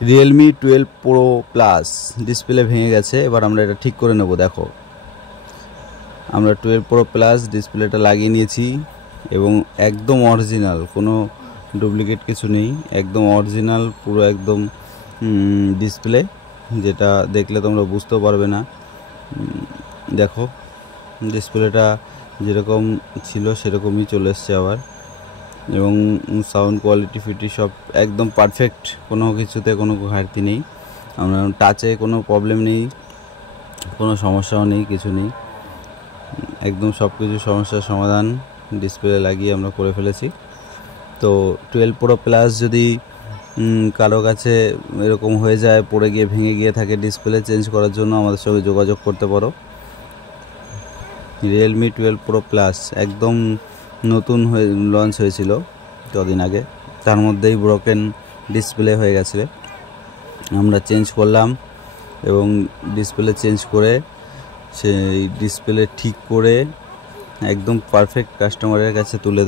Realme 12 pro plus display ভেঙে গেছে। এবার আমরা এটা ঠিক করে নেব। দেখো, আমরা 12 প্রো প্লাস ডিসপ্লেটা লাগিয়ে নিয়েছি এবং একদম অরিজিনাল, কোনো ডুপ্লিকেট কিছু নেই, একদম অরিজিনাল পুরো একদম ডিসপ্লে, যেটা দেখলে তোমরা বুঝতেও পারবে না। দেখো, ডিসপ্লেটা যেরকম ছিল সেরকমই চলে এসছে আবার, এবং সাউন্ড কোয়ালিটি ফিটি সব একদম পারফেক্ট, কোনো কিছুতে কোনো ঘাটতি নেই। আমরা টাচে কোনো প্রবলেম নেই, কোনো সমস্যাও নেই, কিছু নেই, একদম সব কিছু সমস্যার সমাধান ডিসপ্লে লাগিয়ে আমরা করে ফেলেছি। তো 12 প্রো প্লাস যদি কারো কাছে এরকম হয়ে যায়, পড়ে গিয়ে ভেঙে গিয়ে থাকে, ডিসপ্লে চেঞ্জ করার জন্য আমাদের সঙ্গে যোগাযোগ করতে পারো। রিয়েলমি 12 প্রো প্লাস একদম নতুন হয়ে লঞ্চ হয়েছিল কদিন আগে, তার মধ্যেই ব্রোকেন ডিসপ্লে হয়ে গেছে। আমরা চেঞ্জ করলাম এবং ডিসপ্লে চেঞ্জ করে সেই ডিসপ্লে ঠিক করে একদম পারফেক্ট কাস্টমারের কাছে তুলে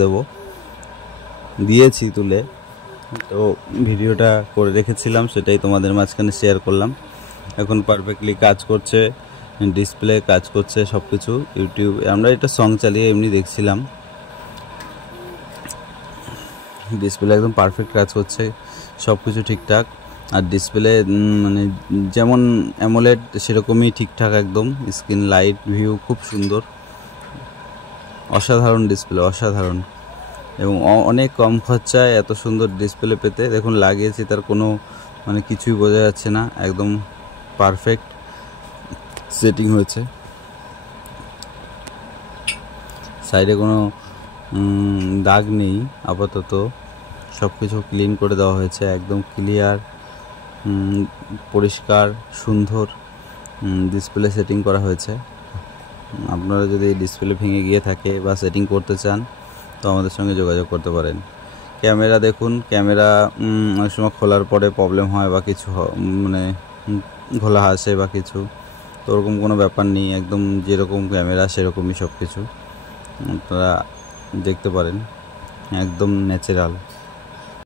দিয়েছি তুলে। তো ভিডিওটা করে রেখেছিলাম, সেটাই তোমাদের মাঝখানে শেয়ার করলাম। এখন পারফেক্টলি কাজ করছে, ডিসপ্লে কাজ করছে, সব কিছু। ইউটিউব আমরা এটা সং চালিয়ে এমনি দেখছিলাম, ডিসপ্লে একদম পারফেক্ট কাজ করছে, সব কিছু ঠিকঠাক। আর ডিসপ্লে মানে যেমন অ্যামোলেড সেরকমই ঠিকঠাক, একদম স্ক্রিন লাইট ভিউ খুব সুন্দর, অসাধারণ ডিসপ্লে, অসাধারণ। এবং অনেক কম খরচায় এত সুন্দর ডিসপ্লে পেতে, দেখুন লাগিয়েছি, তার কোনো মানে কিছুই বোঝা যাচ্ছে না, একদম পারফেক্ট সেটিং হয়েছে। সাইডে কোনো দাগ নেই আপাতত, সব কিছু ক্লিন করে দেওয়া হয়েছে, একদম ক্লিয়ার, পরিষ্কার, সুন্দর ডিসপ্লে সেটিং করা হয়েছে। আপনারা যদি ডিসপ্লে ভেঙে গিয়ে থাকে বা সেটিং করতে চান তো আমাদের সঙ্গে যোগাযোগ করতে পারেন। ক্যামেরা দেখুন, ক্যামেরা অনেক সময় খোলার পরে প্রবলেম হয় বা কিছু মানে ঘোলা আসে বা কিছু, তো ওরকম কোনো ব্যাপার নেই, একদম যেরকম ক্যামেরা সেরকমই সব কিছু আপনারা দেখতে পারেন, একদম ন্যাচারাল।